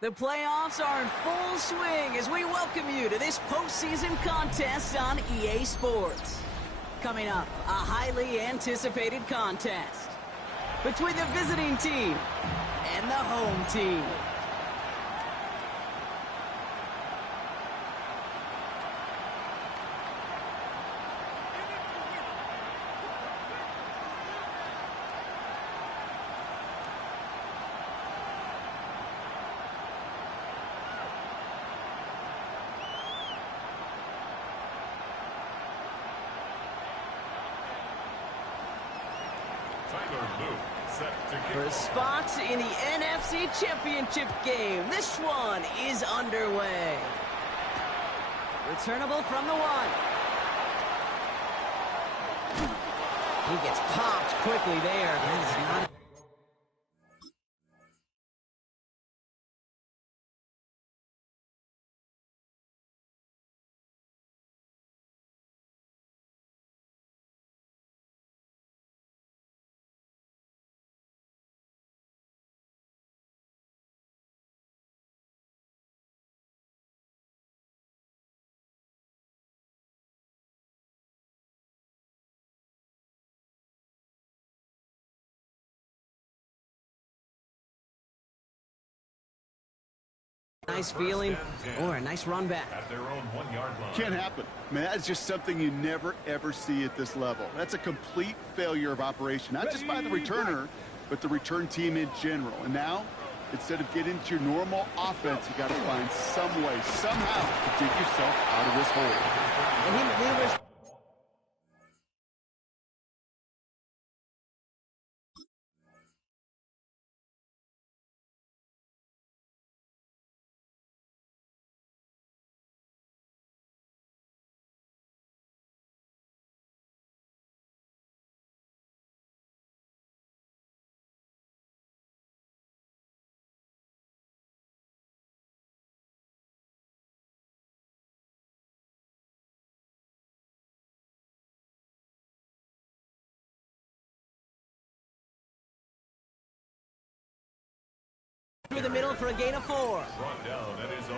The playoffs are in full swing as we welcome you to this postseason contest on EA Sports. Coming up, a highly anticipated contest between the visiting team and the home team. For spots in the NFC Championship game, this one is underway. Returnable from the one. He gets popped quickly there. That is not... Nice feeling or a nice run back. At their own 1 yard line. Can't happen. Man, that's just something you never, ever see at this level. That's a complete failure of operation, not just by the returner, but the return team in general. And now, instead of getting into your normal offense, you got to find some way, somehow, to dig yourself out of this hole. And he maneuvers. Through the middle for a gain of 4.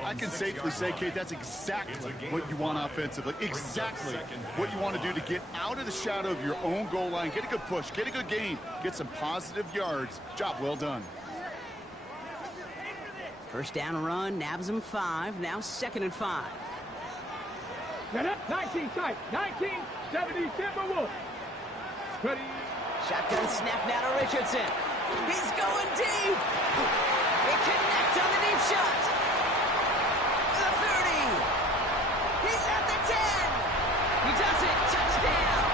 I can safely say, Kate, that's exactly what you want offensively. Exactly what you want to do to get out of the shadow of your own goal line, get a good push, get a good gain, get some positive yards. Job well done. First down run, nabs him 5. Now 2nd and 5. Get up, 19 tight, 1970 Timberwolves. Ready. Shotgun snap now to Richardson. He's going deep. They connect on the deep shot. The 30. He's at the 10. He does it. Touchdown.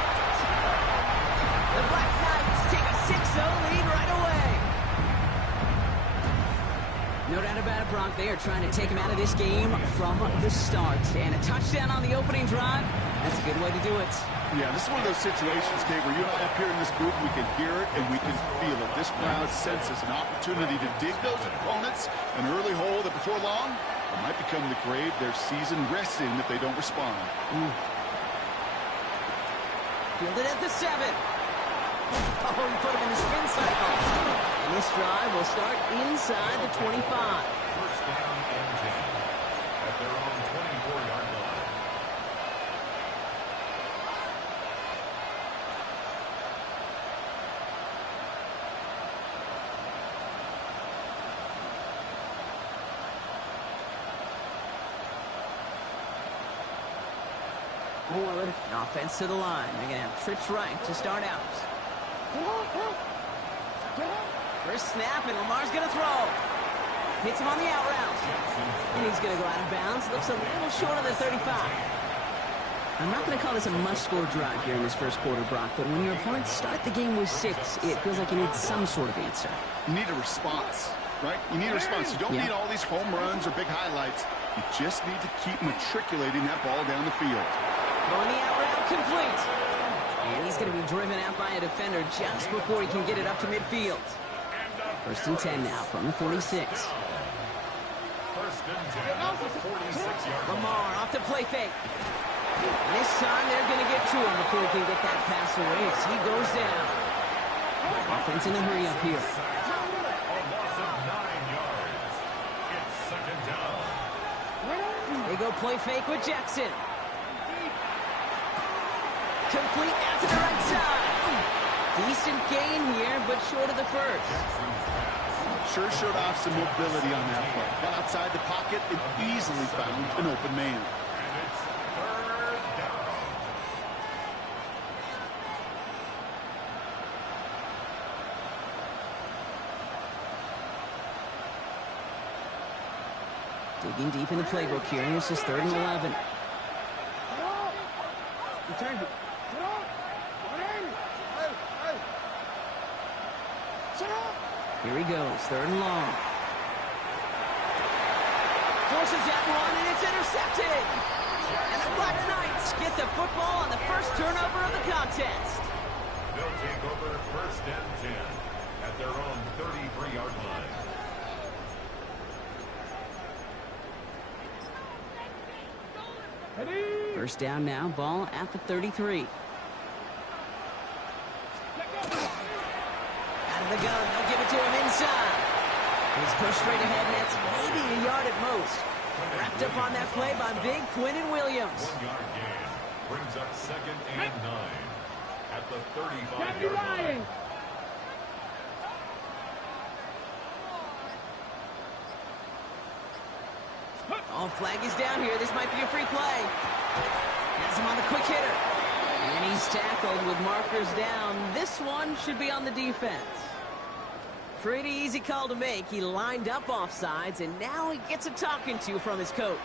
The Black Knights take a 6-0 lead right away. No doubt about it, Brock. They are trying to take him out of this game from the start. And a touchdown on the opening drive, that's a good way to do it. Yeah, this is one of those situations, Kate, where you and I up here in this booth, we can hear it and we can feel it. This crowd senses an opportunity to dig those opponents an early hole that before long it might become the grave their season rests in if they don't respond. Fielded at the 7. Oh, he put him in the spin cycle. And this drive will start inside the 25. First down and 10 at their own 24-yard line. Offense to the line. They're going to have trips right to start out. First snap, and Lamar's going to throw. Hits him on the out route. And he's going to go out of bounds. Looks a little short of the 35. I'm not going to call this a must-score drive here in this first quarter, Brock, but when your opponents start the game with 6, it feels like you need some sort of answer. You need a response, right? You need a response. You don't need all these home runs or big highlights. You just need to keep matriculating that ball down the field. Going the out route complete. And he's going to be driven out by a defender just before he can get it up to midfield. First and 10 now from the 46. First and 10 at the 46-yard line. Lamar off the play fake. This time they're going to get to him before he can get that pass away as he goes down. Offense in a hurry up here. A loss of 9 yards. It's go play fake with Jackson. Complete out to the right side. Decent gain here, but short of the first. Sure showed off some mobility on that play. Got outside the pocket and easily found an open man. And it's third down. Digging deep in the playbook here. Here's his 3rd and 11. Return it. Here he goes, 3rd and long. Forces that one, and it's intercepted. And the Black Knights get the football on the first turnover of the contest. They'll take over 1st and 10 at their own 33-yard line. First down now, ball at the 33. Out of the gun, they'll give it to him inside. He's pushed straight ahead, and that's maybe a yard at most. Wrapped up on that play by big Quinnen Williams. 1-yard gain brings up 2nd and 9 at the 35-yard line. Oh, flag is down here. This might be a free play. Has him on the quick hitter. And he's tackled with markers down. This one should be on the defense. Pretty easy call to make. He lined up offsides, and now he gets a talking to from his coach.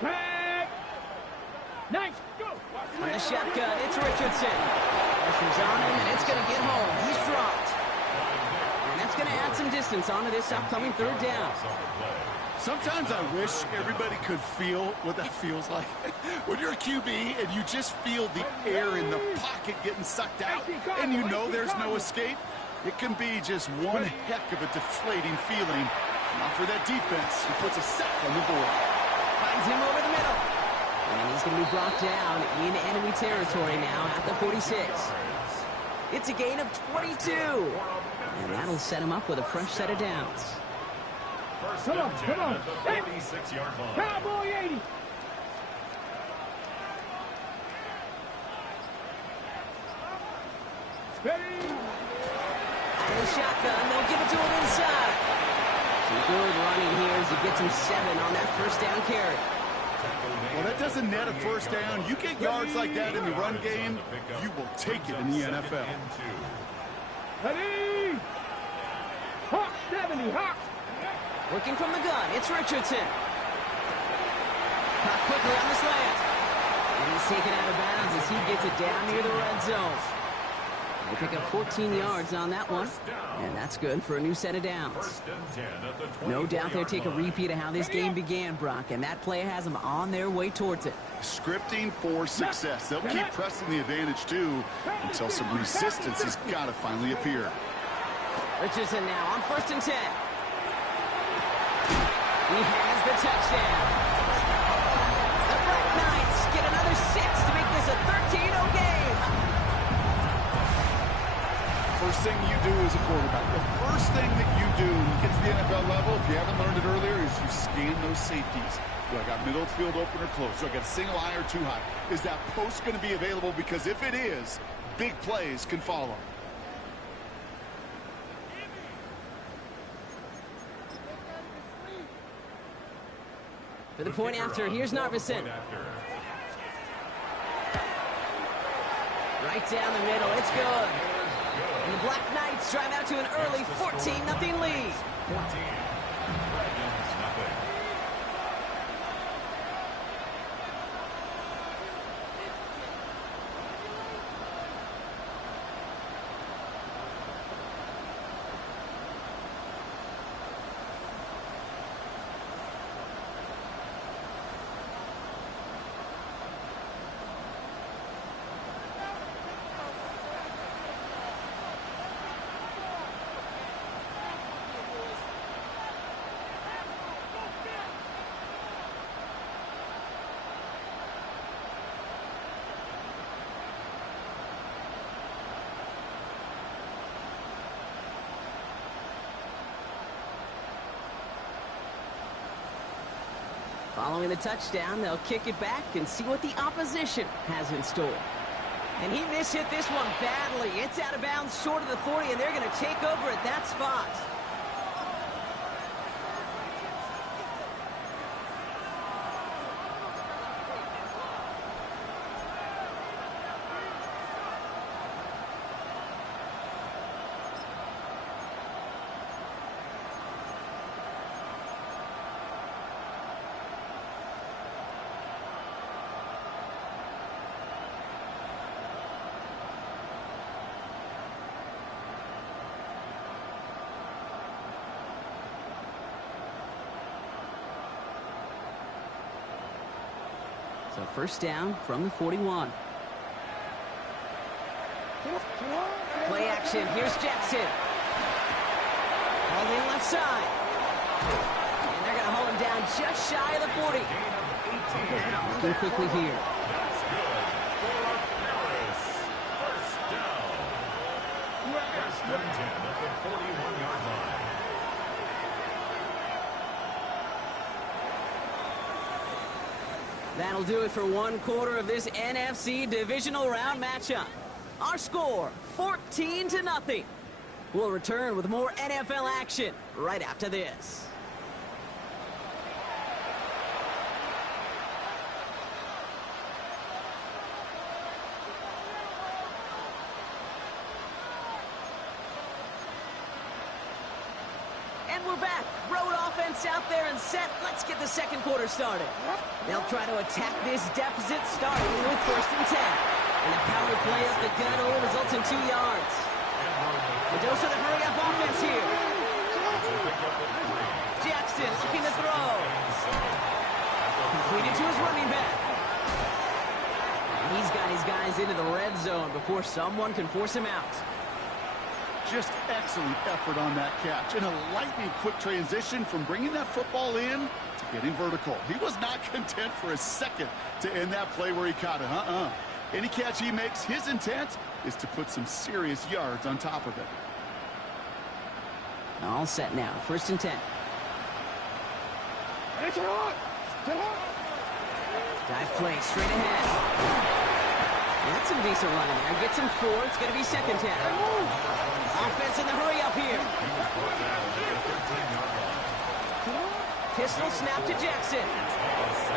Flag. Nice. Go. On the shotgun, it's Richardson. Pressure's on him, and it's going to get home. He's dropped. And that's going to add some distance onto this upcoming 3rd down. Sometimes I wish everybody could feel what that feels like. When you're a QB and you just feel the air in the pocket getting sucked out and you know there's no escape, it can be just one heck of a deflating feeling. Not for that defense, who puts a sack on the board. Finds him over the middle. And he's going to be brought down in enemy territory now at the 46. It's a gain of 22. And that'll set him up with a fresh set of downs. First and 10 at the 46-yard line. Cowboy 80. Ready. And a shotgun, they'll give it to him inside. Some good running here as he gets him 7 on that first down carry. Well, that doesn't net a first down. You get yards like that in the run game, you will take it in the NFL. Ready. Hawk 70. Hawk. Working from the gun, it's Richardson. Caught quickly on the slant. And he's taken out of bounds as he gets it down near the red zone. They pick up 14 yards on that one. And that's good for a new set of downs. No doubt they'll take a repeat of how this game began, Brock. And that play has them on their way towards it. Scripting for success. They'll keep pressing the advantage, too, until some resistance has got to finally appear. Richardson now on 1st and 10. He has the touchdown. The Black Knights get another 6 to make this a 13-0 game. First thing you do as a quarterback, the first thing that you do when you get to the NFL level, if you haven't learned it earlier, is you scan those safeties. Do I got middle field open or close? Do I got a single high or too high? Is that post going to be available? Because if it is, big plays can follow. For the point after, here's Narveson. Right down the middle, it's good. And the Black Knights drive out to an early 14-0 lead. 14. Dragons, nothing. Following the touchdown, they'll kick it back and see what the opposition has in store. And he mishit this one badly. It's out of bounds short of the 40, and they're going to take over at that spot. So first down from the 41. Play action. Here's Jackson. Holding left side. And they're going to hold him down just shy of the 40. Looking quickly here. That's good for Paris. First down. First and 10 at the 41-yard line. That'll do it for one quarter of this NFC divisional round matchup. Our score, 14-0. We'll return with more NFL action right after this. And we're back. Road offense out there and set. Let's get the second quarter started. They'll try to attack this deficit starting with first and 10. And the power play up the gut only results in 2 yards. A dose of the hurry-up offense here. Jackson looking to throw. Completed to his running back. And he's got his guys into the red zone before someone can force him out. Just excellent effort on that catch. And a lightning quick transition from bringing that football in to getting vertical. He was not content for a second to end that play where he caught it. Any catch he makes, his intent is to put some serious yards on top of it. All set now. First and 10. Dive play straight ahead. That's some decent running there. Gets him 4. It's going to be second 10. Offense in the hurry up here. Pistol snap to Jackson.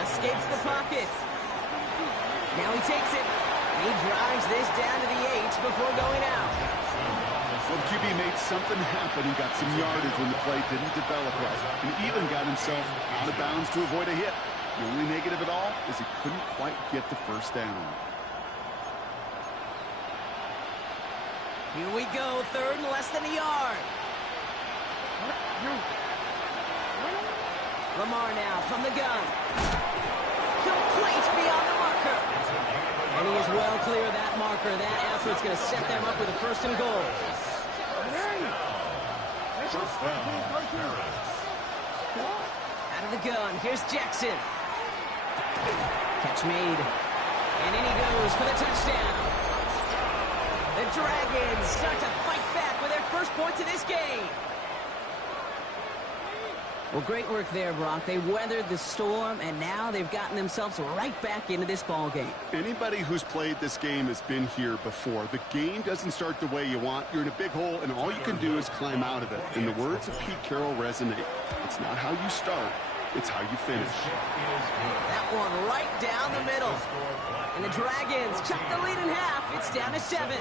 Escapes the pocket. Now he takes it. He drives this down to the 8 before going out. Well, the QB made something happen and got some yardage when the play didn't develop right. And even got himself out of bounds to avoid a hit. The only negative at all is he couldn't quite get the first down. Here we go, third and less than a yard. Lamar now from the gun. Complete beyond the marker. And he is well clear of that marker. That effort's going to set them up with a first and goal. First down, Paris. Out of the gun, here's Jackson. Catch made. And in he goes for the touchdown. The Dragons start to fight back with their first points of this game. Well, great work there, Brock. They weathered the storm, and now they've gotten themselves right back into this ball game. Anybody who's played this game has been here before. The game doesn't start the way you want. You're in a big hole, and all you can do is climb out of it. And the words of Pete Carroll resonate. It's not how you start, it's how you finish. That one right down the middle. And the Dragons cut the lead in half. It's down to 7.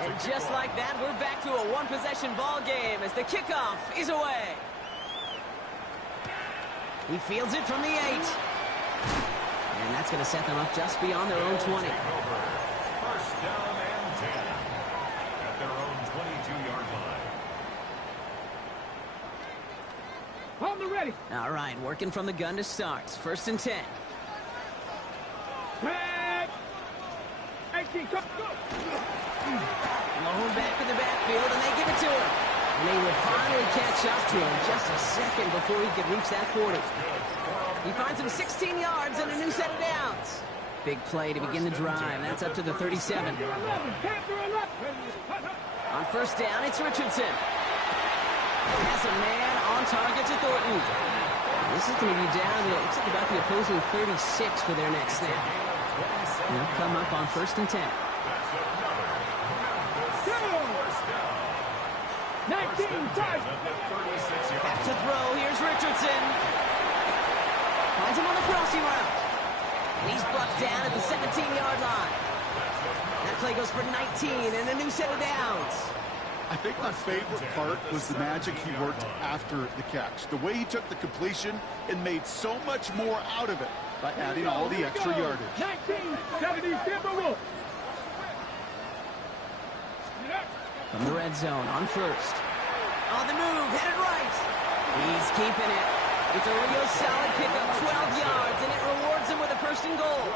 And just like that, we're back to a one-possession ball game as the kickoff is away. He fields it from the 8. And that's going to set them up just beyond their own 20. First down and 10 at their own 22-yard line. On the ready. All right, working from the gun to start. First and 10. Red. 18, go. Low back in the backfield, and they give it to him. And they will finally catch up to him just a second before he could reach that 40. He finds him 16 yards and a new set of downs. Big play to begin the drive. That's up to the 37. On first down, it's Richardson. Has a man on target to Thornton. This is going to be down to, looks like about the opposing 36 for their next snap. They'll come up on 1st and 10. 19, back to throw. Here's Richardson. Finds him on the crossing route. And he's brought down at the 17-yard line. That play goes for 19 and a new set of downs. I think my favorite part was the magic he worked after the catch. The way he took the completion and made so much more out of it by adding all the extra yardage. 19-70 Timberwolves. From the red zone on first. On the move, headed right. He's keeping it. It's a real solid pickup, 12 yards, and it rewards him with a 1st and goal.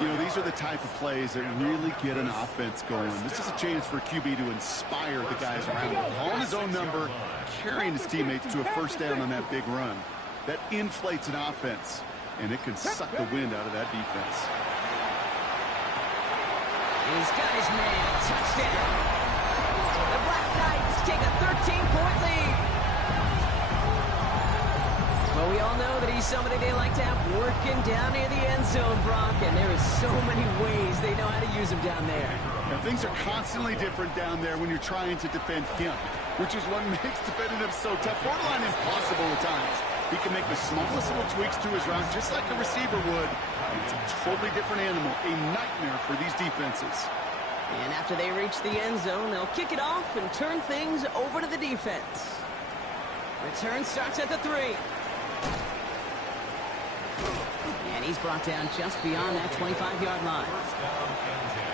You know, these are the type of plays that really get an offense going. This is a chance for QB to inspire the guys around him. Calling his own number, carrying his teammates to a 1st down on that big run. That inflates an offense, and it can suck the wind out of that defense. He's got his man. Touchdown. The Black Knights take a 13-point lead. Well, we all know that he's somebody they like to have working down near the end zone, Brock, and there is so many ways they know how to use him down there. Now, things are constantly different down there when you're trying to defend him, which is what makes defending him so tough, borderline impossible at times. He can make the smallest little tweaks to his route just like a receiver would. It's a totally different animal, a nightmare for these defenses. And after they reach the end zone, they'll kick it off and turn things over to the defense. Return starts at the 3. And he's brought down just beyond that 25-yard line. First down and 10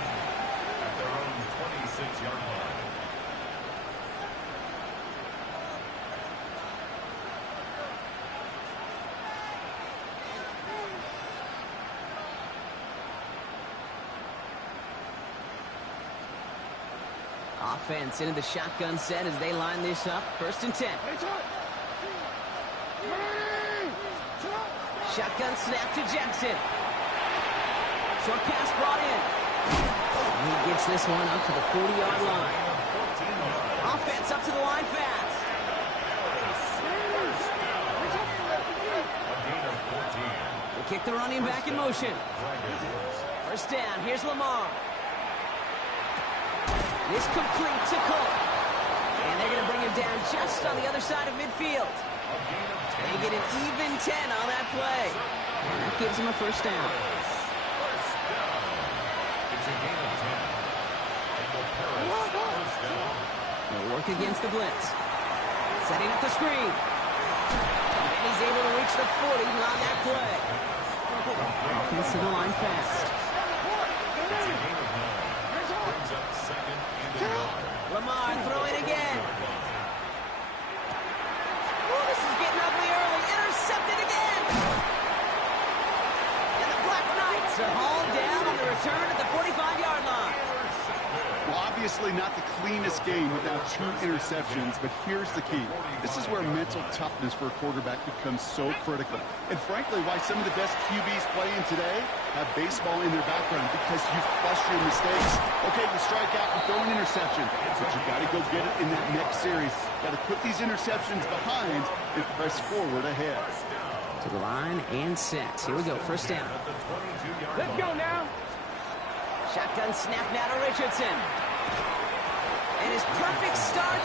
at their own 26-yard line. Offense into the shotgun set as they line this up. 1st and 10. Shotgun snap to Jackson. Short pass brought in. And he gets this one up to the 40-yard line. Offense up to the line fast. They kick the running back in motion. 1st down. Here's Lamar. This complete to Cook. And they're going to bring him down just on the other side of midfield. They get an even 10 on that play. And that gives him a 1st down. It's a gain of 10. They'll work against the blitz. Setting up the screen. And he's able to reach the 40 on that play. Offense to the line fast. It's a gain of 9. Brings up 2nd and a yard. Lamar throwing again. Oh, this is getting ugly early. Intercepted again. And the Black Knights are hauled down on the return at the 45-yard line. Well, obviously not the cleanest game without 2 interceptions, but here's the key. This is where mental toughness for a quarterback becomes so critical. And frankly, why some of the best QBs playing today have baseball in their background, because you flush your mistakes. Okay, you strike out and throw an interception, but you got to go get it in that next series. Got to put these interceptions behind and press forward ahead. To the line and set. Here we go, 1st down. Let's go now. Shotgun snap now to Richardson. And his perfect start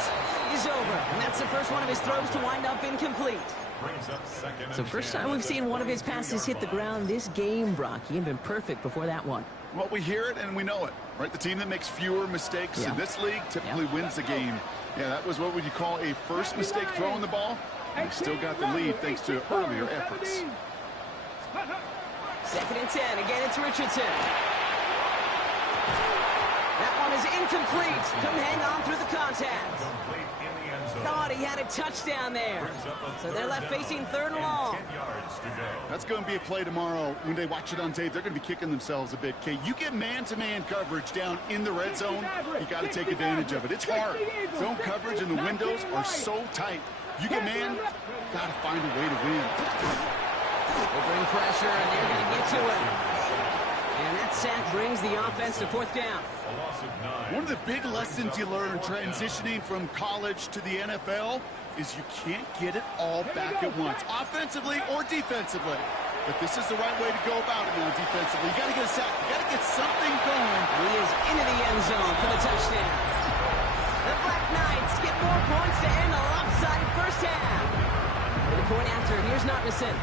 is over. And that's the first one of his throws to wind up incomplete. Brings up 2nd So and first 10. time we've seen one of his passes hit the ground this game, Brock. He had been perfect before that one. Well, we hear it and we know it, right? The team that makes fewer mistakes in this league typically wins the game. Yeah, that was what would you call a first mistake throwing the ball. They still got the lead thanks to earlier efforts. 2nd and 10. Again, it's Richardson. That one is incomplete. Couldn't hang on through the contact. Complete in the end zone. thought he had a touchdown there. So they're left facing 3rd and long. 10 yards to go. That's going to be a play tomorrow. When they watch it on tape, they're going to be kicking themselves a bit. Okay, you get man-to-man coverage down in the red zone, you got to take advantage of it. It's hard. Zone coverage and the windows are so tight. You get man, got to find a way to win. They bring pressure, and they're going to get to it. And that sack brings the offense to 4th down. A loss of 9. One of the big lessons you learn transitioning from college to the NFL is you can't get it all back at once, offensively or defensively. But this is the right way to go about it now defensively. You got to get a sack. You got to get something going. He is into the end zone for the touchdown. The Black Knights get more points to end the lopsided first half. For the point after, here's Notnesen.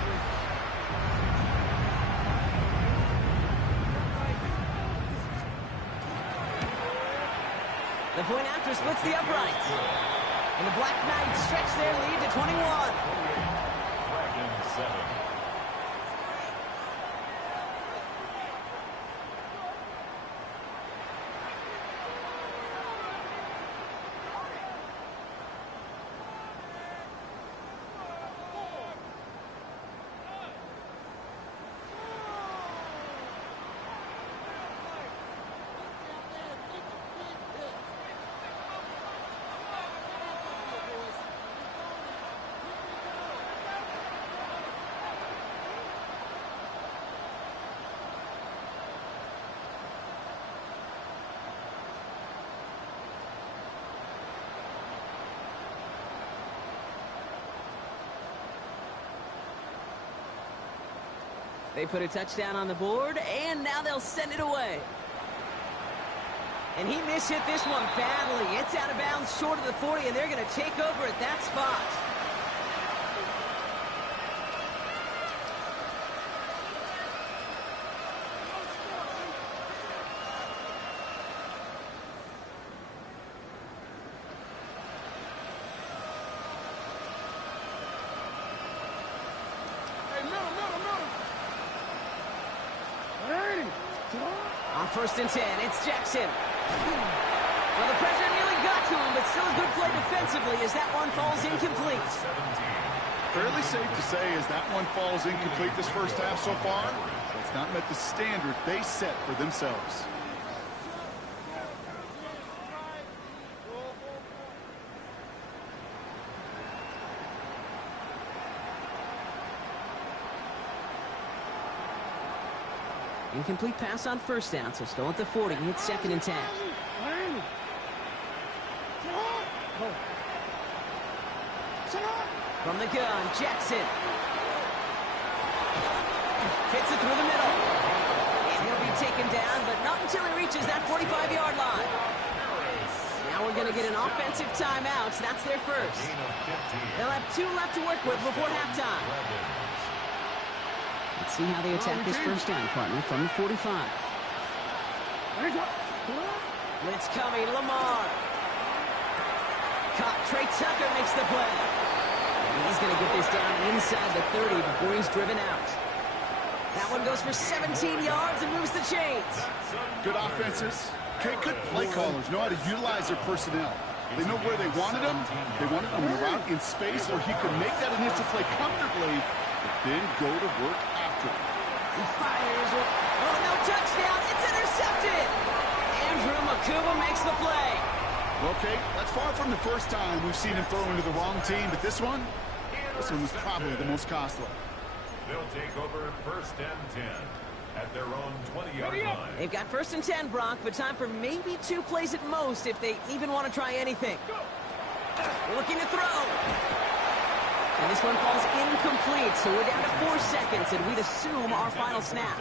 The point after splits the uprights. And the Black Knights stretch their lead to 21. Dragons 7. They put a touchdown on the board, and now they'll send it away. And he mishit this one badly. It's out of bounds short of the 40, and they're going to take over at that spot. On 1st and 10, it's Jackson. Well, the pressure nearly got to him, but still a good play defensively as that one falls incomplete. Fairly safe to say as that one falls incomplete this first half so far, it's not met the standard they set for themselves. Incomplete pass on 1st down, so still at the 40. It's 2nd and 10. From the gun, Jackson. Fits it through the middle. And he'll be taken down, but not until he reaches that 45-yard line. Now we're going to get an offensive timeout. That's their first. They'll have 2 left to work with before halftime. Let's see how they attack this first down, partner, from the 45. Blitz coming, Lamar. Caught, Trey Tucker makes the play. And he's going to get this down inside the 30 before he's driven out. That one goes for 17 yards and moves the chains. Good offenses. Okay, good play callers know how to utilize their personnel. They know where they wanted him. They wanted him around in space where he could make that initial play comfortably, but then go to work after it. He fires. Oh, no touchdown. It's intercepted. Andrew Makuba makes the play. Okay, that's far from the first time we've seen him throw into the wrong team, but this one was probably the most costly. They'll take over 1st and 10 at their own 20-yard line. They've got 1st and 10, Brock, but time for maybe 2 plays at most if they even want to try anything. Looking to throw. And this one falls incomplete, so we're down to 4 seconds, and we'd assume our final snap.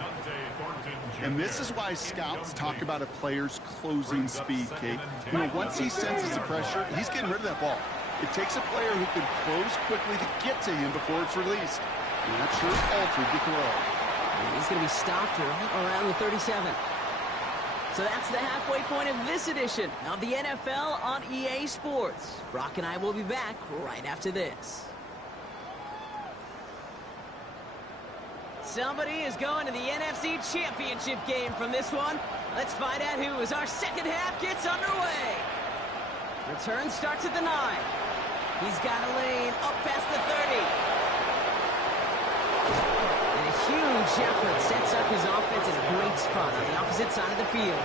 And this is why scouts talk about a player's closing speed, Kate. You know, once he senses the pressure, he's getting rid of that ball. It takes a player who can close quickly to get to him before it's released. And that sure altered the throw. And he's going to be stopped right around the 37. So that's the halfway point of this edition of the NFL on EA Sports. Brock and I will be back right after this. Somebody is going to the NFC Championship game from this one. Let's find out who as our second half gets underway. Return starts at the 9. He's got a lane up past the 30. And a huge effort sets up his offense in a great spot on the opposite side of the field.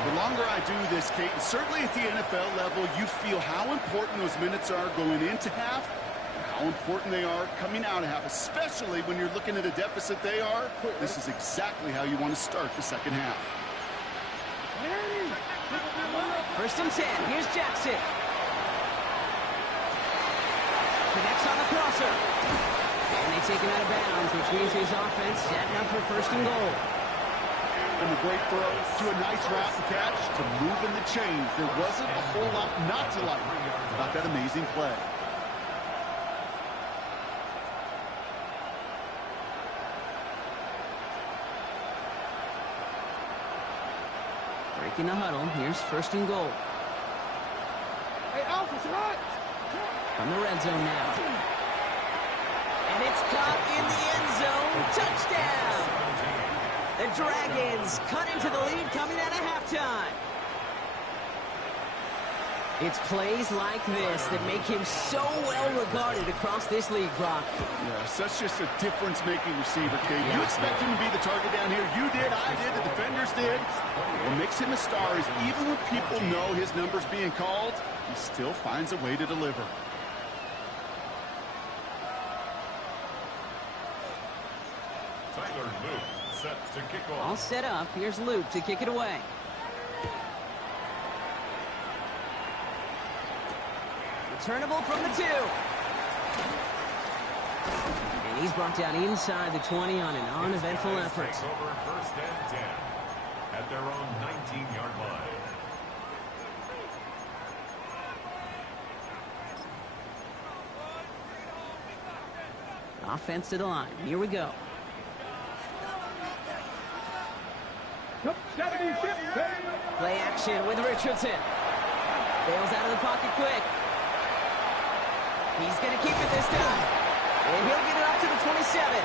The longer I do this, Kate, and certainly at the NFL level, you feel how important those minutes are going into half, and how important they are coming out of half, especially when you're looking at a deficit they are. This is exactly how you want to start the second half. First and 10. Here's Jackson. Connects on the crosser. And they take him out of bounds, which means his offense setting up for first and goal. From a great throw to a nice route and catch to moving the chains. There wasn't a whole lot not to like about that amazing play. Breaking the huddle. Here's first and goal. Hey, Alpha, right? From the red zone now. And it's caught in the end zone. Touchdown! The Dragons cut into the lead coming out of halftime. It's plays like this that make him so well regarded across this league, Brock. Yeah, such just a difference-making receiver, Kate. You expect him to be the target down here. You did, I did, the defenders did. What makes him a star is even when people know his number's being called, he still finds a way to deliver. Tyler Luke set to kick off. All set up. Here's Luke to kick it away. Returnable from the 2. And he's brought down inside the 20 on an uneventful effort. Over first and 10 at their own 19-yard line. Offense to the line. Here we go. Play action with Richardson. Bails out of the pocket quick. He's going to keep it this time. And he'll get it up to the 27.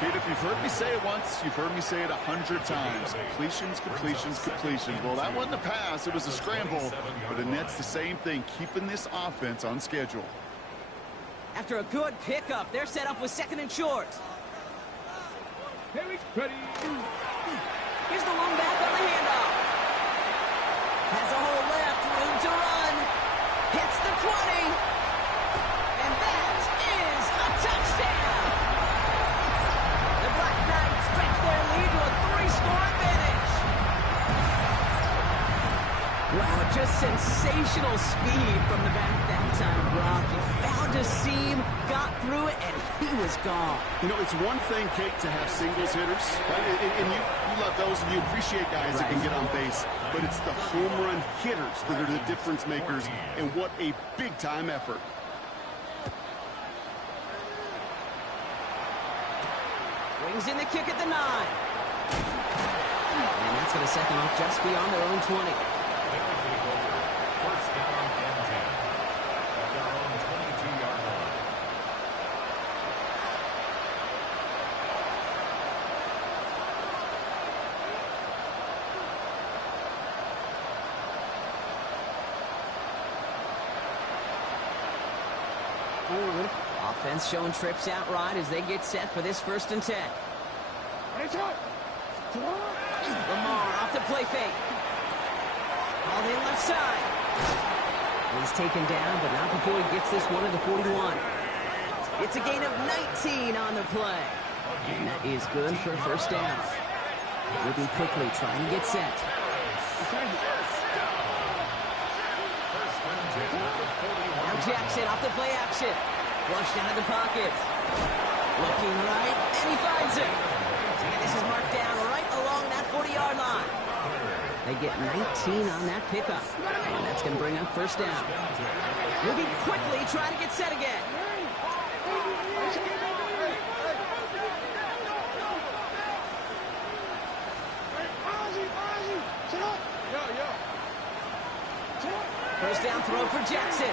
Kate, if you've heard me say it once, you've heard me say it 100 times. Completions, completions, completions. Well, that wasn't a pass. It was a scramble. But the net's the same thing, keeping this offense on schedule. After a good pickup, they're set up with second and short. Ready. Here's the one back on the handoff. Has a hole left, room to run. Hits the 20. And that is a touchdown. The Black Knights stretch their lead to a 3-score advantage. Wow, just sensational speed from the back that time, Brock. He found a seam, got through it, and he was gone. You know, it's one thing, Kate, to have singles hitters, right? And you love those, and you appreciate guys that can get on base. But it's the home run hitters that are the difference makers, and what a big-time effort. Brings in the kick at the 9. And that's going to set them off just beyond their own 20. First down and 10 at their own 22-yard line. Offense showing trips out right as they get set for this first and 10. Lamar off the play fake. All the left side. He's taken down, but not before he gets this one to the 41. It's a gain of 19 on the play. And that is good for a first down. Moving quickly, trying to get set. Now Jackson off the play action. Flushed out of the pocket. Looking right, and he finds it. And this is marked down right along that 40-yard line. They get 19 on that pickup. And that's going to bring up first down. Moving quickly, trying to get set again. First down throw for Jackson.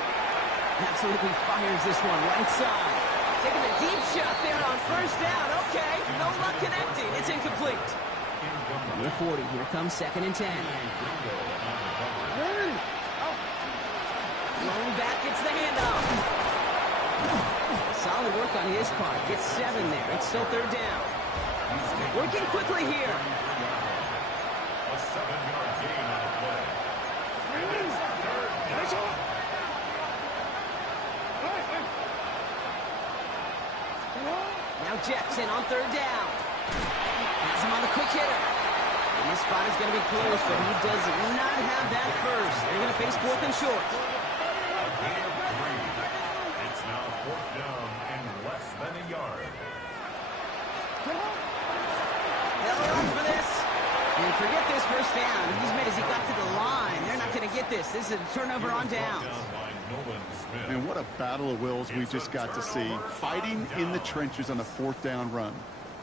Absolutely fires this one right side. Taking a deep shot there on first down. Okay, no luck connecting. It's incomplete. From the 40, here comes second and 10. Lone back gets the handoff. Solid work on his part. Gets 7 there. It's still third down. Working quickly here. A 7-yard gain on the play. And it's third down. Now Jackson on third down. Has him on the quick hitter. And this spot is going to be close, but he does not have that first. They're going to face 4th and short. A gain of 3. It's now 4th down and less than a yard. They'll run for this. And forget this first down. He's made as he got to the line. They're not going to get this. This is a turnover on downs. And what a battle of wills we just got to see. Fighting in the trenches on a 4th down run.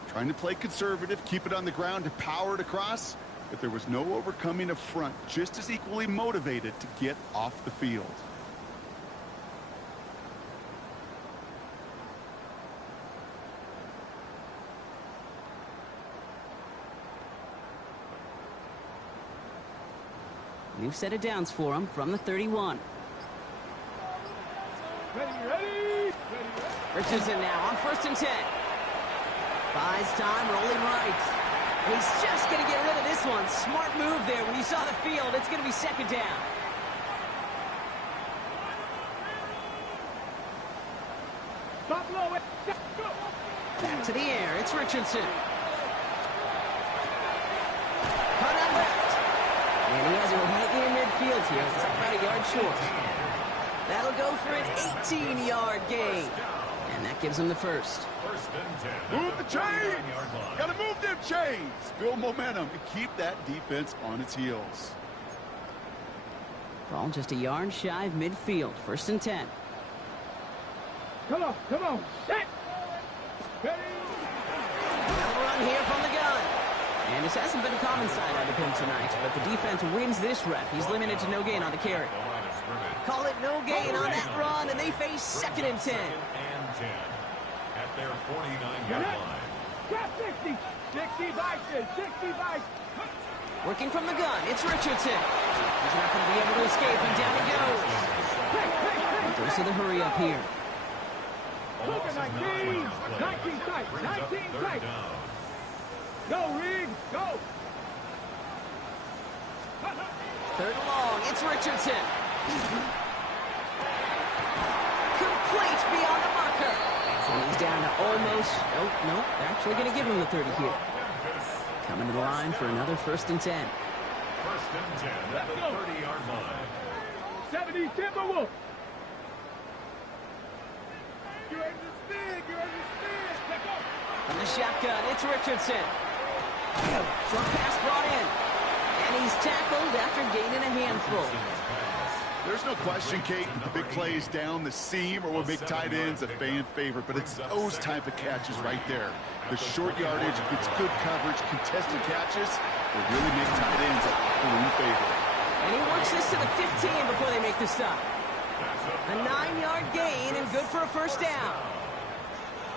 Trying to play conservative, keep it on the ground to power it across. But there was no overcoming a front just as equally motivated to get off the field. New set of downs for him from the 31. Ready. Richardson now on 1st and 10. Buys time, rolling right. And he's just going to get rid of this one. Smart move there. When you saw the field, it's going to be 2nd down. Back to the air. It's Richardson. Cut on left. And he has it right near midfield here. It's about a yard short. That'll go for an 18-yard gain. And that gives him the first. Move the chains! Gotta move them chains! Build momentum and keep that defense on its heels. Ball just a yard shy of midfield. 1st and 10. Come on. Set. Ready. Another run here from the gun. And this hasn't been a common side out of him tonight, but the defense wins this rep. He's limited to no gain on the carry. Call it no gain on that run, and they face 2nd and 10. At their 49-yard line. Grab 60. 60 bikes. Working from the gun, it's Richardson. He's not going to be able to escape, and down he goes. Goes to the hurry up here. Look at 19 tight. 19 tight. Go, Reed. Go. 3rd and long, it's Richardson. Complete beyond the marker. And he's down to almost, nope, they're actually going to give him the 30 here. Coming to the line for another 1st and 10. 1st and 10 at the 30-yard line. 70 Timberwolf. You're in the spin. Let go. From the shotgun, it's Richardson. Short pass brought in. And he's tackled after gaining a handful. There's no question, Kate, that the big plays down the seam or will make tight ends a fan favorite, but it's those type of catches right there. The short yardage, gets good coverage, contested catches, will really make tight ends a balloon favorite. And he works this to the 15 before they make the stop. A 9-yard gain and good for a 1st down.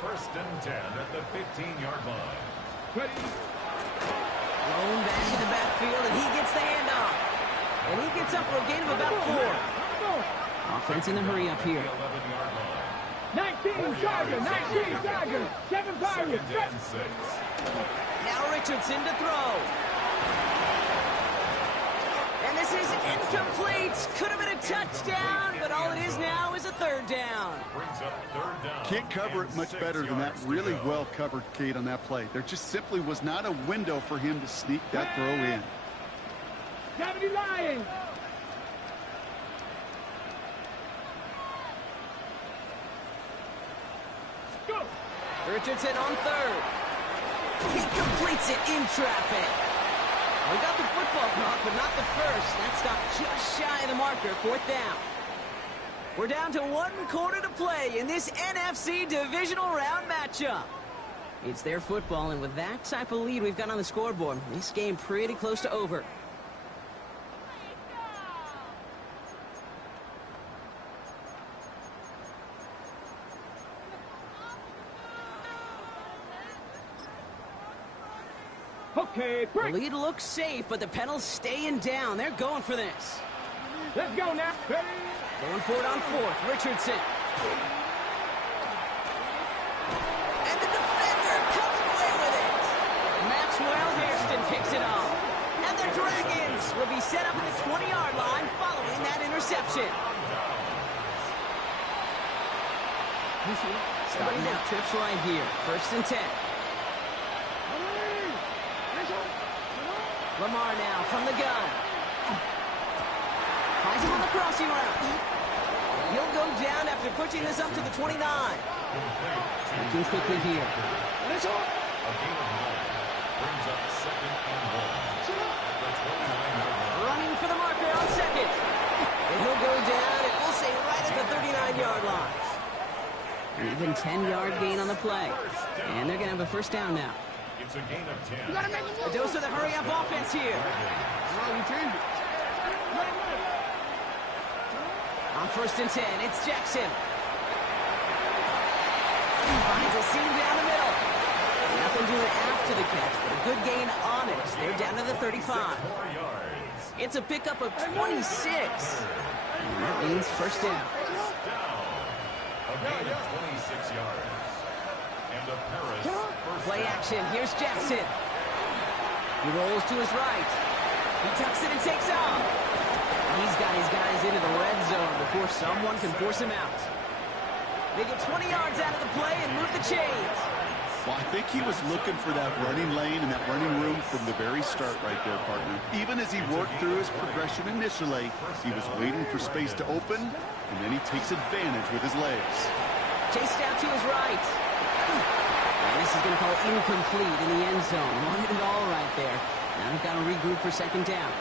1st and 10 at the 15-yard line. Ready. Thrown back in the backfield, and he gets the handoff. And he gets up for a gain of about 4. Offense in the hurry up here. 11-yard line. 19 Tigers. 7 Pirates. Now Richardson to throw. And this is incomplete. Could have been a touchdown, but all it is now is a 3rd down. Brings up 3rd down. Can't cover it much better than that. Really well covered, Kate, on that play. There just simply was not a window for him to sneak that throw in. 70 Lions. Go. Richardson on 3rd. He completes it in traffic. We got the football block, but not the first. That stopped just shy of the marker, 4th down. We're down to 1 quarter to play in this NFC divisional round matchup. It's their football, and with that type of lead we've got on the scoreboard, this game pretty close to over. Okay, The break. lead looks safe, but the Penals staying down. They're going for this. Let's go now. Ready. Going for it on fourth. Richardson. And the defender comes away with it. Maxwell Hairston picks it off. And the Dragons will be set up at the 20-yard line following that interception. Starting out trips right here. 1st and 10. Lamar now from the gun. Finds him on the crossing route. He'll go down after pushing this up to the 29. Looking quickly here. A gain of 9 brings up 2nd and 1. At the 29-yard line. Running for the marker on 2nd. And he'll go down, and we'll say right at the 39-yard line. An even 10-yard gain on the play. And they're going to have a 1st down now. It's a gain of 10. A dose of the hurry-up offense here. On 1st and 10, it's Jackson. Finds a seam down the middle. Nothing doing after the catch, but a good gain on it. They're down to the 35. 4 yards. It's a pickup of 26. And that means 1st down. A gain of 26 yards. And a Paris first Play down. action. Here's Jackson. He rolls to his right. He tucks it and takes off. He's got his guys into the red zone before someone can force him out. They get 20 yards out of the play and move the chains. Well, I think he was looking for that running lane and that running room from the very start right there, partner. Even as he worked through his progression initially, he was waiting for space to open, and then he takes advantage with his legs. Chased out to his right. And this is going to call incomplete in the end zone. Wanted it all right there. Now they've got to regroup for 2nd down.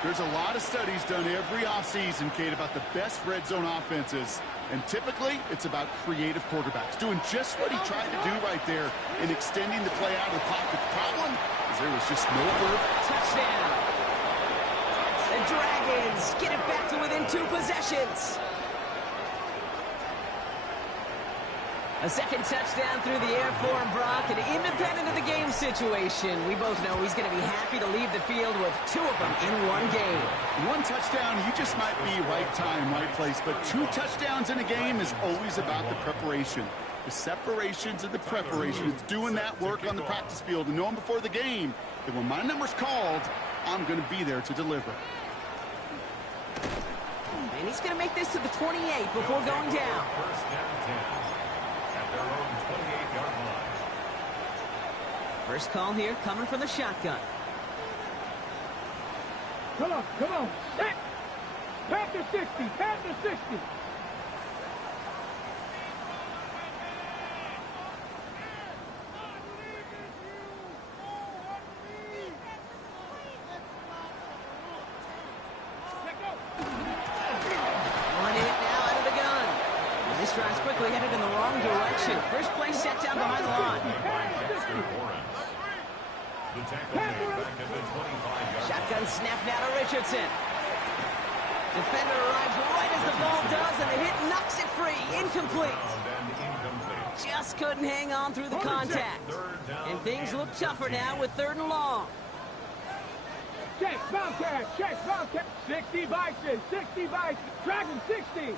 There's a lot of studies done every offseason, Kate, about the best red zone offenses. And typically, it's about creative quarterbacks, doing just what he tried to do right there in extending the play out of the pocket. The problem is there was just no proof. Touchdown. The Dragons get it back to within 2 possessions. A 2nd touchdown through the air for him, Brock, and independent of the game situation, we both know he's going to be happy to leave the field with 2 of them in one game. 1 touchdown, you just might be right time, right place, but 2 touchdowns in a game is always about the preparation. The separations and the preparation. It's doing that work on the practice field and knowing before the game that when my number's called, I'm going to be there to deliver. And he's going to make this to the 28 before going down. 1st and 10. At their own 28-yard line. First call here coming from the shotgun. Come on, come on. Set. Pass to 60, pass to 60. One in now out of the gun. And this drive's quickly headed in the wrong direction. First play set down behind the line. The tackle made back at the 25-yard Shotgun snap now to Richardson. Defender arrives right as the ball does, and the hit knocks it free. Incomplete. and incomplete. Just couldn't hang on through the contact. And things look tougher now with 3rd and long. Check, Bobcat, check, Bobcat. 60 Bison, 60 Bison. Dragon 60.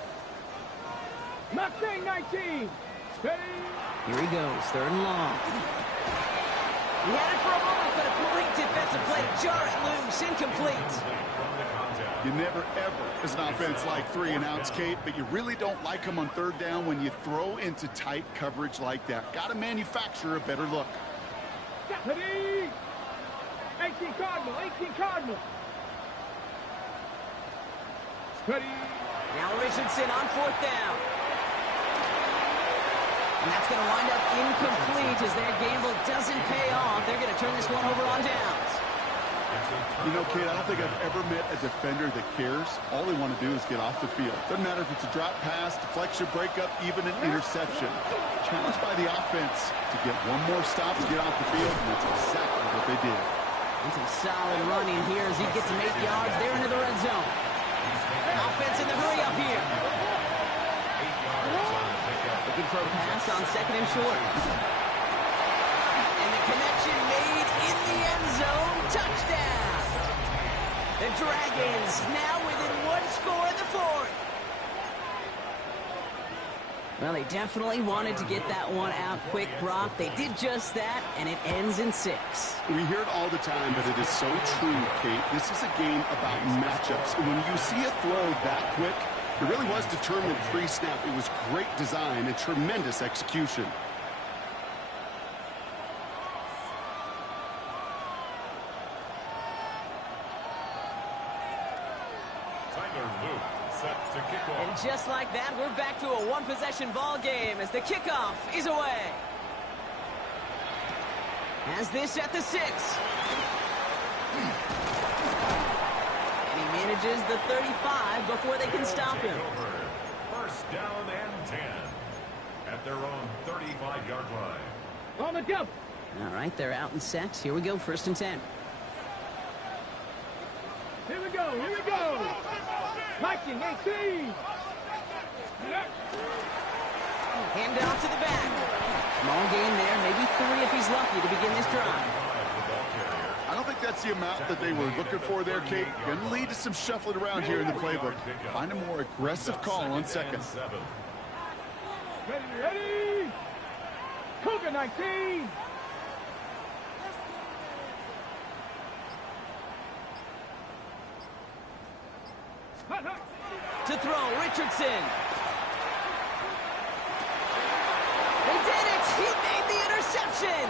Mustang 19. Ready? Here he goes, 3rd and long. He had it for a moment, but a great defensive play to jar it loose. Incomplete. From the contact. You never, ever, as an offense, like 3 and outs, Kate, but you really don't like them on 3rd down when you throw into tight coverage like that. Got to manufacture a better look. Ready? 18 Cardinal, 18 Cardinal. Ready? Now Richardson on 4th down. And that's going to wind up incomplete as their gamble doesn't pay off. They're going to turn this one over on downs. You know, Kate, I don't think I've ever met a defender that cares. All they want to do is get off the field. Doesn't matter if it's a drop pass, deflection, breakup, even an interception. Challenged by the offense to get one more stop to get off the field, and that's exactly what they did. And some solid running here as he gets some 8 yards there into the red zone. Offense in the hurry up here. 8 yards on the pickup. Looking for a pass on 2nd and short. And the connection made in the end zone. Touchdown. The Dragons now within 1 score in the 4th. Well, they definitely wanted to get that one out quick, Brock. They did just that, and it ends in 6. We hear it all the time, but it is so true, Kate. This is a game about matchups. And when you see a throw that quick, it really was determined pre-snap. It was great design and tremendous execution. And just like that, we're back to a one-possession ball game as the kickoff is away. Has this at the 6. And he manages the 35 before they can stop him. First down and 10 at their own 35-yard line. On the jump. All right, they're out in sets. Here we go, 1st and 10. Here we go. Here we go. Viking 18. Hand off to the back. Small gain there, maybe 3 if he's lucky to begin this drive. I don't think that's the amount that they were looking for there, Kate. Going to lead to some shuffling around here in the playbook. Find a more aggressive call on 2nd. Ready, ready. Cougar 19. To throw, Richardson. They did it! He made the interception!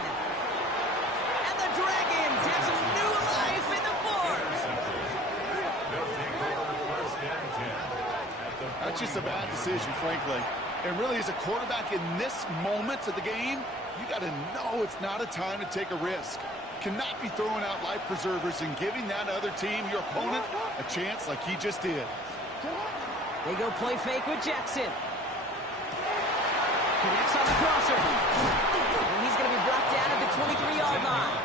And the Dragons have some new life in the 4. That's just a bad decision, frankly. And really, as a quarterback in this moment of the game, you got to know it's not a time to take a risk. Cannot be throwing out life preservers and giving that other team, your opponent, a chance like he just did. They go play fake with Jackson. Connects on the crosser. And he's going to be brought down at the 23-yard line.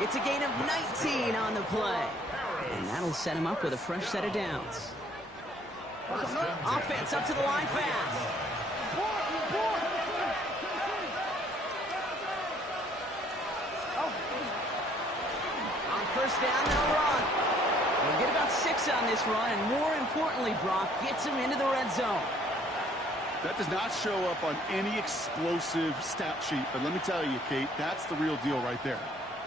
It's a gain of 19 on the play. And that'll set him up with a fresh set of downs. Offense up to the line fast. On 1st down, they'll run. They'll get about 6 on this run, and more importantly, Brock gets him into the red zone. That does not show up on any explosive stat sheet, but let me tell you, Kate, that's the real deal right there.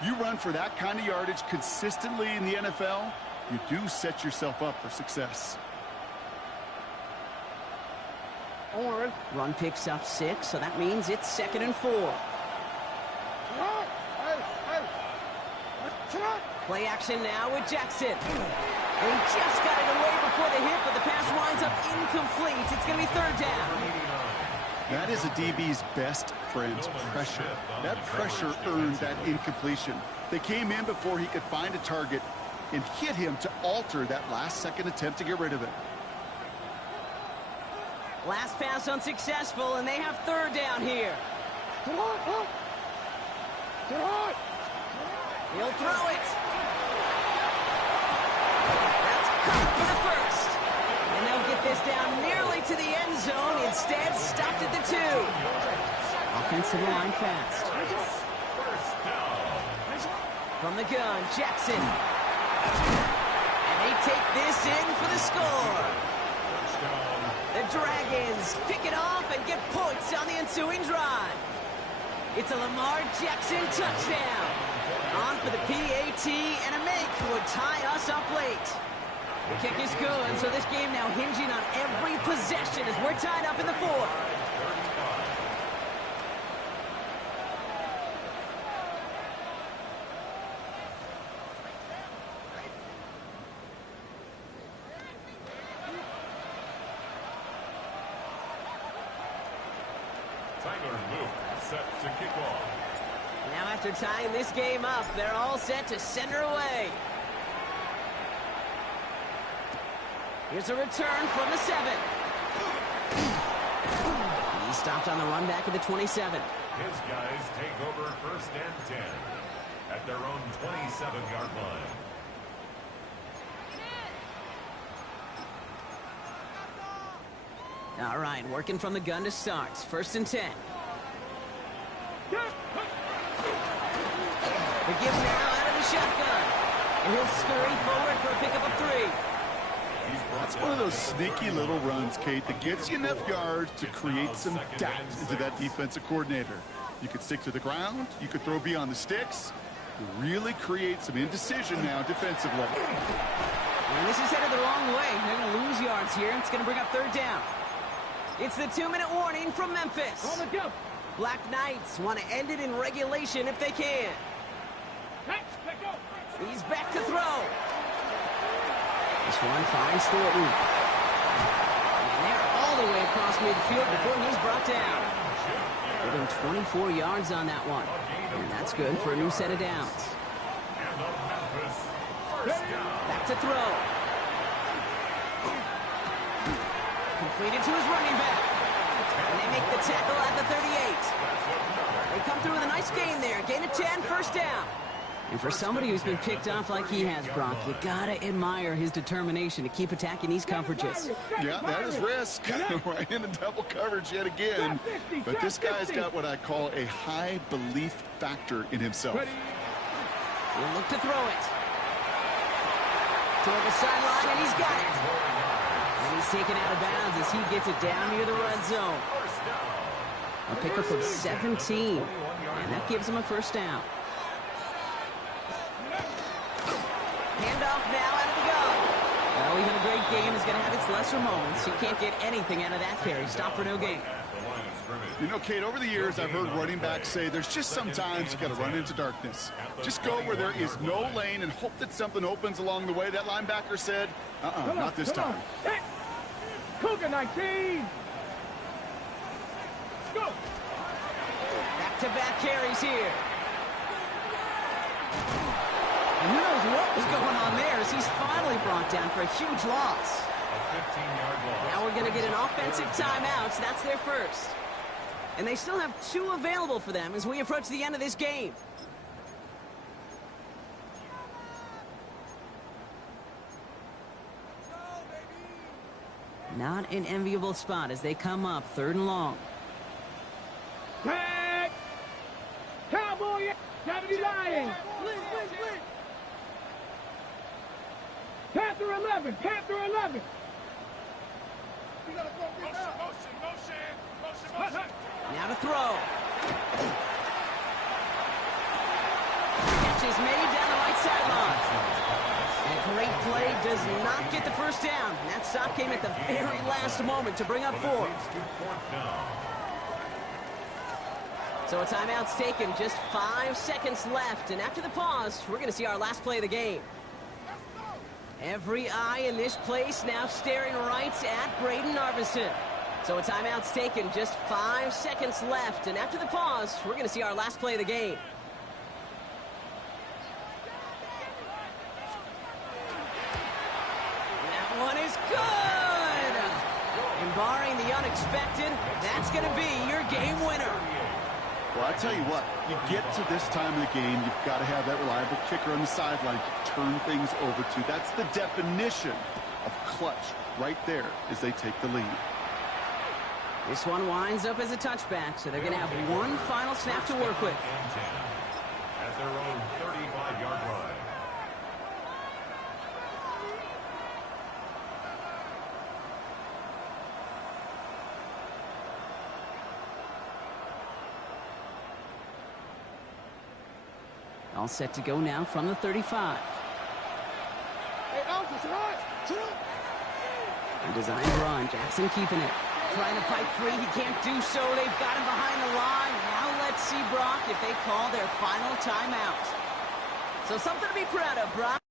You run for that kind of yardage consistently in the NFL, you do set yourself up for success. Run picks up 6, so that means it's 2nd and 4. Play action now with Jackson. And he just got it away before the hit, but the pass winds up incomplete. It's going to be 3rd down. That is a DB's best friend, pressure. That pressure earned that incompletion. They came in before he could find a target and hit him to alter that last-second attempt to get rid of it. Last pass unsuccessful, and they have 3rd down here. He'll throw it. That's caught for the 1st. And they'll get this down nearly to the end zone. Instead, stopped at the 2. Offensive line fast. From the gun, Jackson. And they take this in for the score. The Dragons pick it off and get points on the ensuing drive. It's a Lamar Jackson touchdown. On for the PAT, and a make would tie us up late. The kick is good, so this game now hinging on every possession as we're tied up in the 4th. Tyler Luke set to kick off. Now after tying this game up, they're all set to send her away. Here's a return from the 7. He stopped on the run back at the 27. His guys take over 1st and 10 at their own 27-yard line. All right, working from the gun to start. 1st and 10. The give now out of the shotgun. And he'll scurry forward for a pickup of 3. That's one of those sneaky little runs, Kate, that gets you enough yards to create some doubt into that defensive coordinator. You could stick to the ground. You could throw beyond the sticks. Really create some indecision now defensively. And this is headed the wrong way. They're going to lose yards here. It's going to bring up third down. It's the 2-minute warning from Memphis. On the jump. Black Knights want to end it in regulation if they can. Catch, let go. He's back to throw. This one finds Thornton. And they're all the way across midfield before he's brought down. Give him 24 yards on that one. And that's good for a new set of downs. And the Memphis first down. Back to throw. Completed to his running back. And they make the tackle at the 38. They come through with a nice gain there. Gain of 10, first down. And for somebody who's been picked off like he has, Brock, you gotta admire his determination to keep attacking these coverages. Yeah, that is risk. Right into double coverage yet again. But this guy's got what I call a high belief factor in himself. He'll look to throw it. Toward the sideline, and he's got it. And he's taken out of bounds as he gets it down near the red zone. A pickup of 17. And that gives him a first down. Handoff now out of the gun. Well, even a great game is going to have its lesser moments. You can't get anything out of that carry. Stop for no gain. You know, Kate, over the years, I've heard running backs say there's just sometimes you got to run into darkness. Just go where there is no lane and hope that something opens along the way. That linebacker said, not this time. Hey. Cougar 19. Go. Back-to-back carries here. And who knows what was going on there as he's finally brought down for a huge loss. A 15-yard loss. Now we're going to get an offensive timeout. So that's their first. And they still have 2 available for them as we approach the end of this game. Not an enviable spot as they come up 3rd and long. Tag. Cowboy. 70 Lions. Panther 11. Panther 11. Now to throw. Catch is made down the right sideline. And a great play does not get the first down. And that stop came at the very last moment to bring up 4. So a timeout's taken, just 5 seconds left. And after the pause, we're going to see our last play of the game. Every eye in this place now staring right at Braden Arvison. So a timeout's taken, just 5 seconds left. And after the pause, we're going to see our last play of the game. That one is good! And barring the unexpected, that's going to be your game winner. Well, I tell you what, you get to this time of the game, you've got to have that reliable kicker on the sideline to turn things over to. That's the definition of clutch right there as they take the lead. This one winds up as a touchback, so they're going to have one final snap to work with. At their own 35-yard line. All set to go now from the 35. A designed run. Jackson keeping it. Trying to fight free. He can't do so. They've got him behind the line. Now let's see, Brock, if they call their final timeout. So something to be proud of, Brock.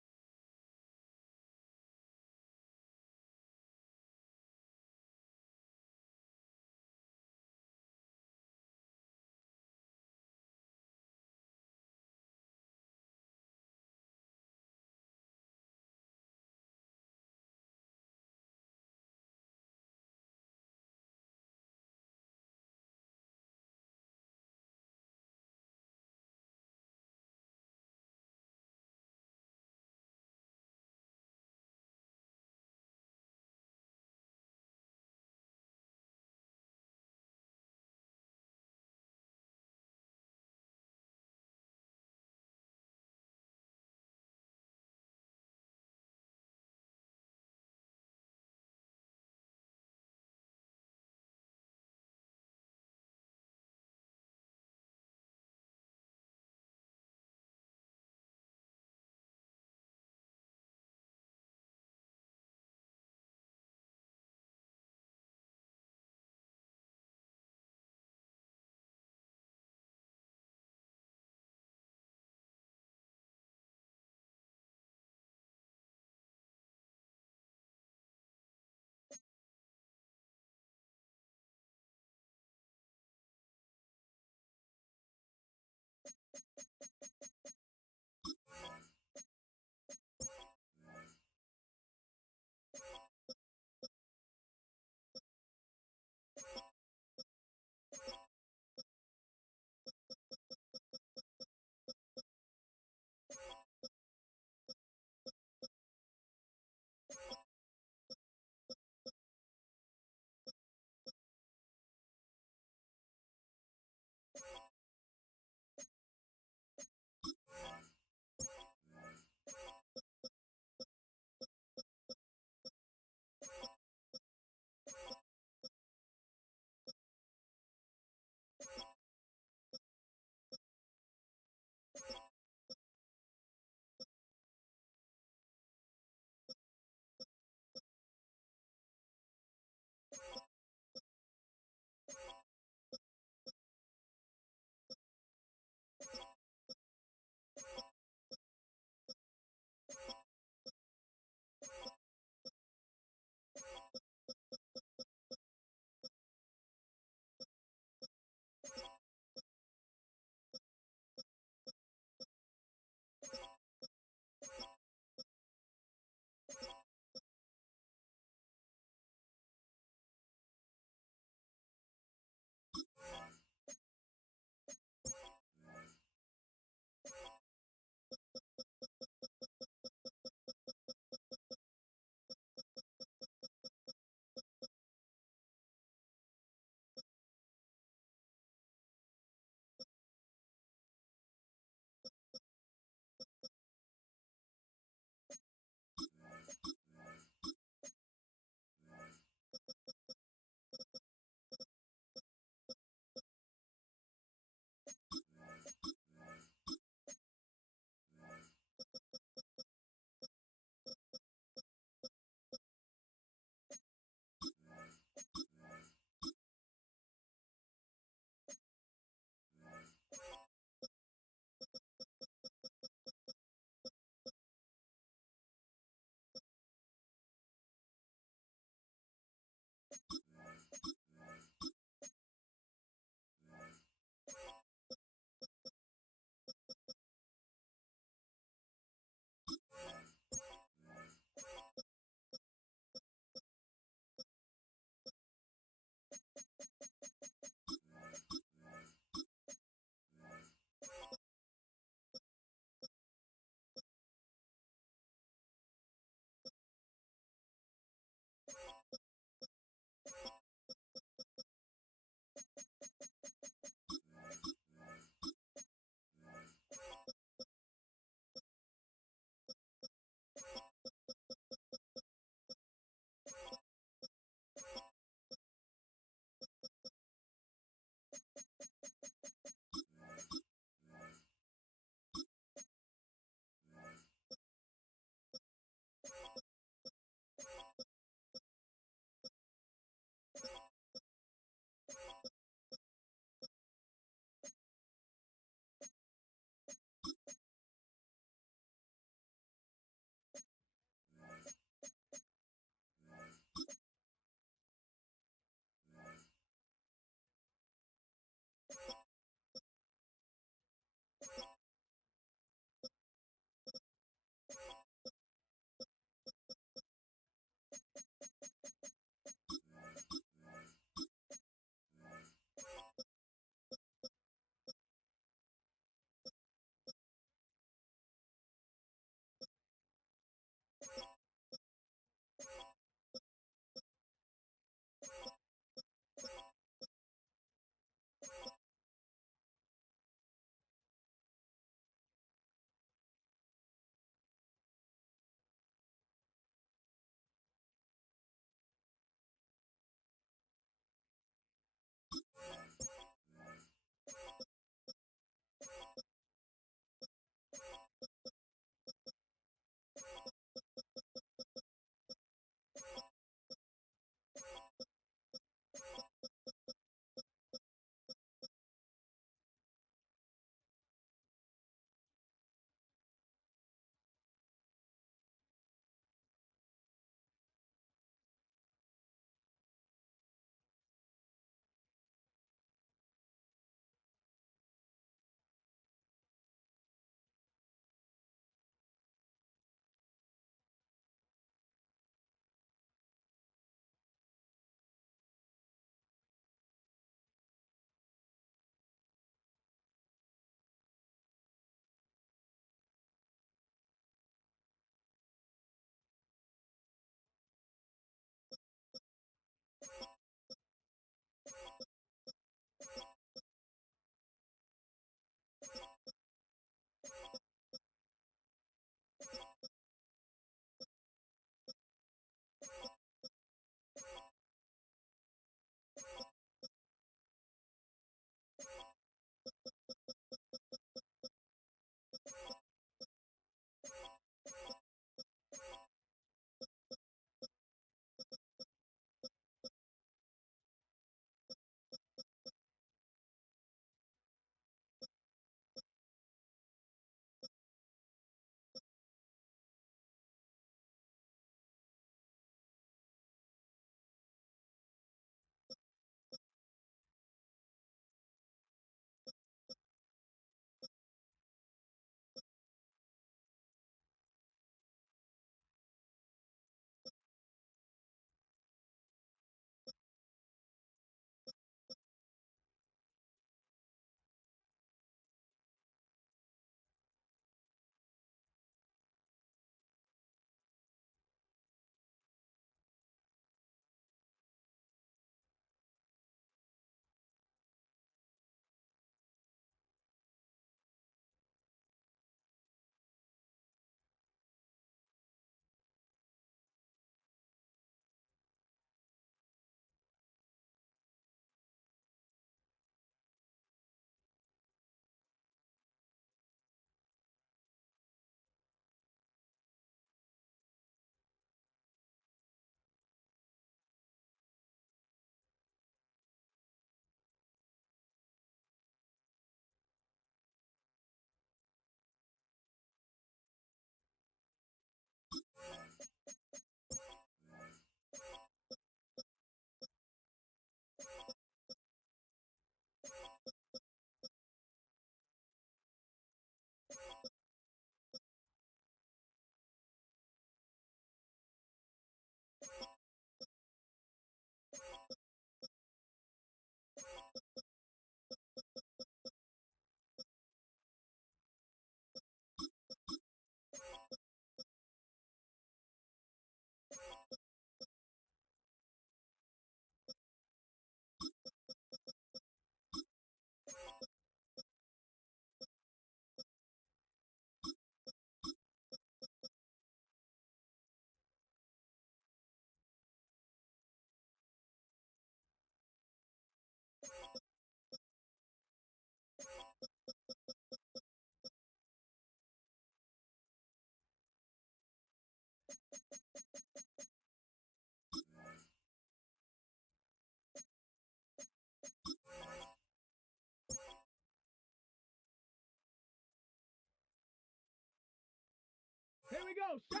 Here we go, shot!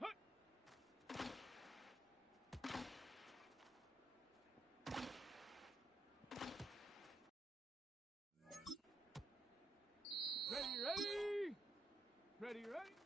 Hut. Ready, ready! Ready, ready!